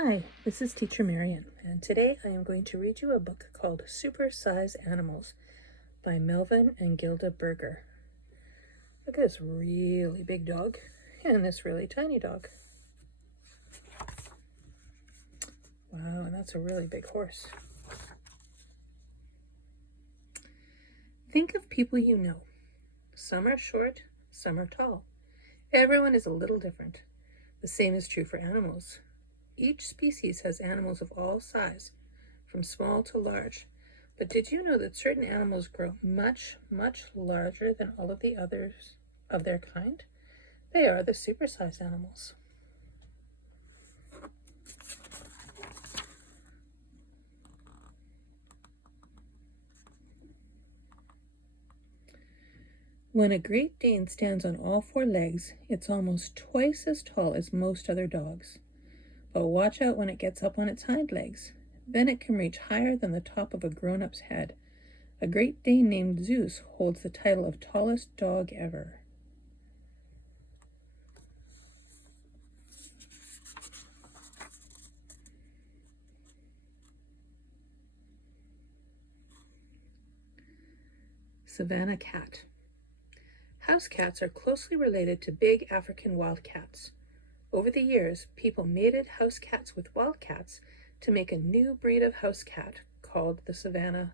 Hi, this is Teacher Marion, and today I am going to read you a book called Supersize Animals by Melvin and Gilda Berger. Look at this really big dog and this really tiny dog. Wow, and that's a really big horse. Think of people you know. Some are short, some are tall. Everyone is a little different. The same is true for animals. Each species has animals of all size, from small to large. But did you know that certain animals grow much, much larger than all of the others of their kind? They are the supersize animals. When a Great Dane stands on all four legs, it's almost twice as tall as most other dogs. But watch out when it gets up on its hind legs. Then it can reach higher than the top of a grown-up's head. A Great Dane named Zeus holds the title of tallest dog ever. Savannah Cat. House cats are closely related to big African wild cats. Over the years, people mated house cats with wild cats to make a new breed of house cat called the Savannah.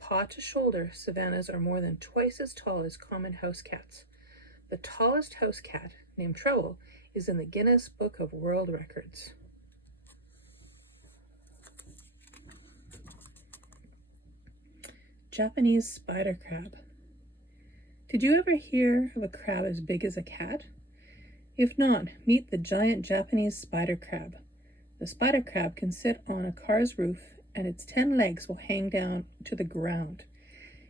Paw to shoulder, Savannahs are more than twice as tall as common house cats. The tallest house cat, named Trouble, is in the Guinness Book of World Records. Japanese spider crab. Did you ever hear of a crab as big as a cat? If not, meet the giant Japanese spider crab. The spider crab can sit on a car's roof and its 10 legs will hang down to the ground.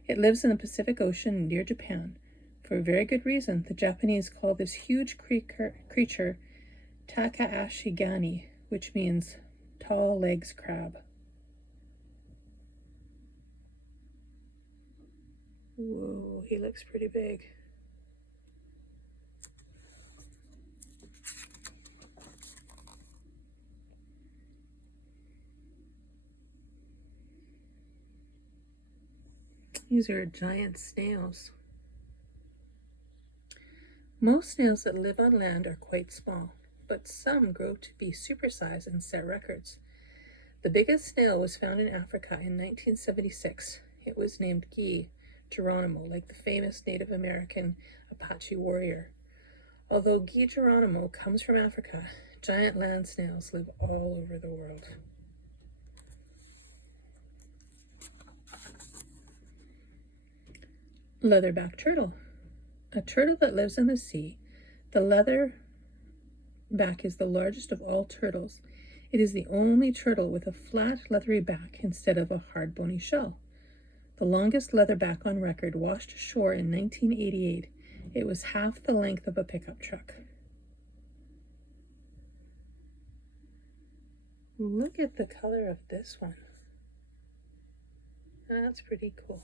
It lives in the Pacific Ocean near Japan. For a very good reason, the Japanese call this huge creature Takaashigani, which means tall legs crab. Whoa, he looks pretty big. These are giant snails. Most snails that live on land are quite small, but some grow to be supersized and set records. The biggest snail was found in Africa in 1976. It was named Guy Geronimo, like the famous Native American Apache warrior. Although Guy Geronimo comes from Africa, giant land snails live all over the world. Leatherback turtle. A turtle that lives in the sea. The leatherback is the largest of all turtles. It is the only turtle with a flat, leathery back instead of a hard, bony shell. The longest leatherback on record washed ashore in 1988. It was half the length of a pickup truck. Look at the color of this one. That's pretty cool.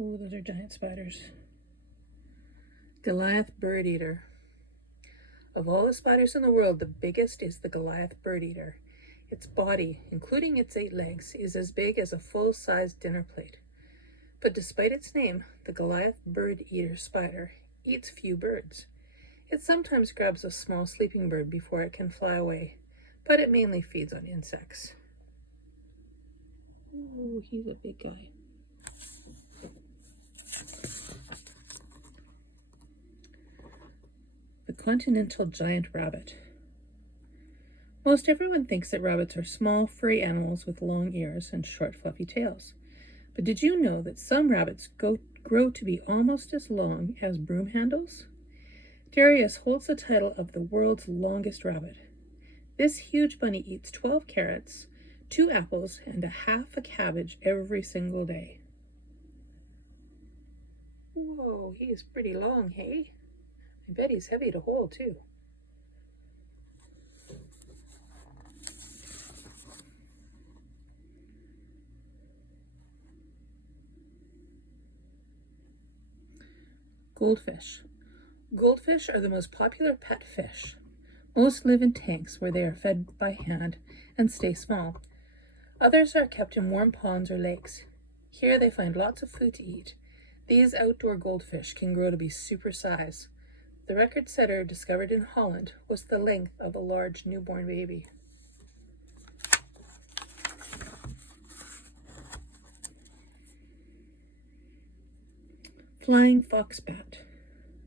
Oh, those are giant spiders. Goliath bird eater. Of all the spiders in the world, the biggest is the Goliath bird eater. Its body, including its 8 legs, is as big as a full-sized dinner plate. But despite its name, the Goliath bird eater spider eats few birds. It sometimes grabs a small sleeping bird before it can fly away, but it mainly feeds on insects. Ooh, he's a big guy. The continental giant rabbit. Most everyone thinks that rabbits are small, furry animals with long ears and short, fluffy tails. But did you know that some rabbits grow to be almost as long as broom handles? Darius holds the title of the world's longest rabbit. This huge bunny eats 12 carrots, 2 apples, and a half a cabbage every single day. Whoa, he is pretty long, hey? I bet he's heavy to hold, too. Goldfish. Goldfish are the most popular pet fish. Most live in tanks where they are fed by hand and stay small. Others are kept in warm ponds or lakes. Here they find lots of food to eat. These outdoor goldfish can grow to be supersize. The record setter discovered in Holland was the length of a large newborn baby. Flying fox bat.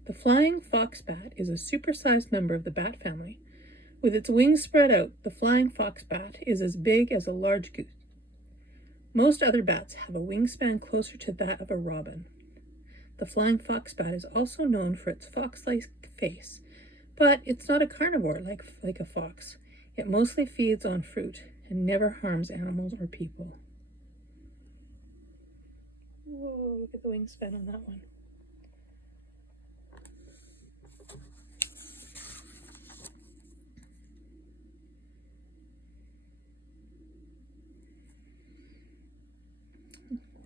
The flying fox bat is a supersized member of the bat family. With its wings spread out, the flying fox bat is as big as a large goose. Most other bats have a wingspan closer to that of a robin. The flying fox bat is also known for its fox-like face, but it's not a carnivore like a fox. It mostly feeds on fruit and never harms animals or people. Whoa, look at the wingspan on that one.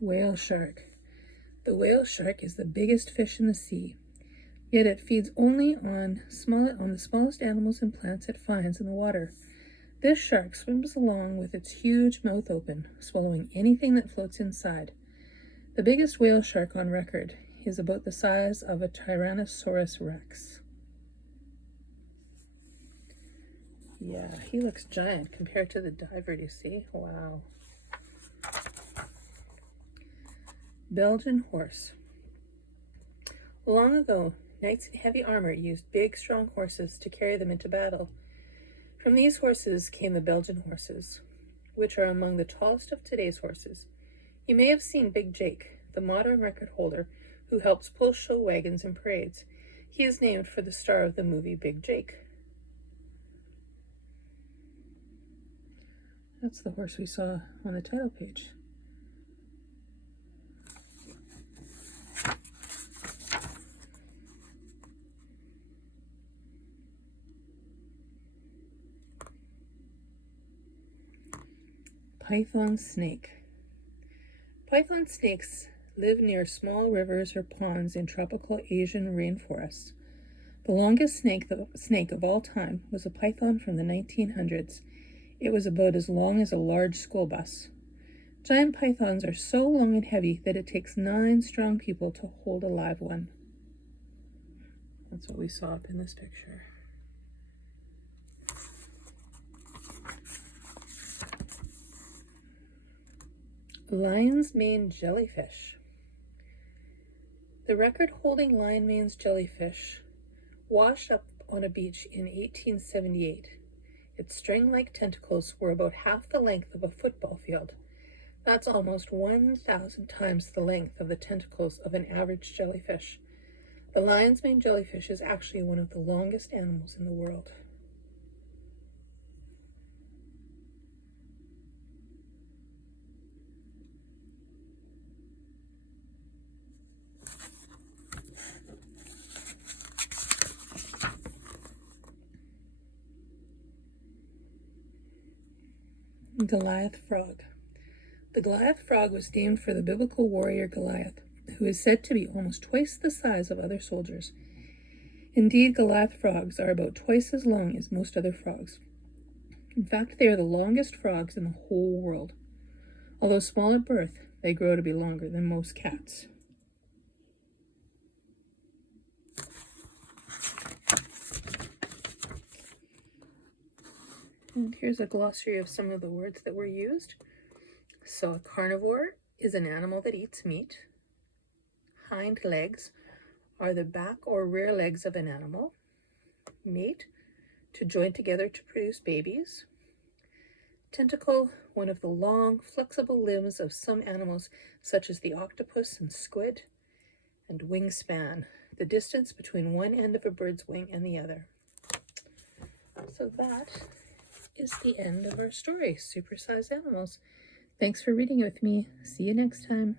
Whale shark. The whale shark is the biggest fish in the sea, yet it feeds only on the smallest animals and plants it finds in the water. This shark swims along with its huge mouth open, swallowing anything that floats inside. The biggest whale shark on record is about the size of a Tyrannosaurus rex. Yeah, he looks giant compared to the diver, do you see? Wow. Belgian horse. Long ago, knights in heavy armor used big, strong horses to carry them into battle. From these horses came the Belgian horses, which are among the tallest of today's horses. You may have seen Big Jake, the modern record holder who helps pull show wagons in parades. He is named for the star of the movie Big Jake. That's the horse we saw on the title page. Python snake. Python snakes live near small rivers or ponds in tropical Asian rainforests. The longest snake of all time was a python from the 1900s. It was about as long as a large school bus. Giant pythons are so long and heavy that it takes 9 strong people to hold a live one. That's what we saw up in this picture. Lion's mane jellyfish. The record-holding lion mane's jellyfish washed up on a beach in 1878. Its string-like tentacles were about half the length of a football field. That's almost 1,000 times the length of the tentacles of an average jellyfish. The lion's mane jellyfish is actually one of the longest animals in the world. Goliath Frog. The Goliath Frog was named for the biblical warrior Goliath, who is said to be almost twice the size of other soldiers. Indeed, Goliath frogs are about twice as long as most other frogs. In fact, they are the longest frogs in the whole world. Although small at birth, they grow to be longer than most cats. And here's a glossary of some of the words that were used. So a carnivore is an animal that eats meat. Hind legs are the back or rear legs of an animal. Mate, to join together to produce babies. Tentacle, one of the long, flexible limbs of some animals, such as the octopus and squid. And wingspan, the distance between one end of a bird's wing and the other. So that is the end of our story, Supersize Animals. Thanks for reading with me. See you next time.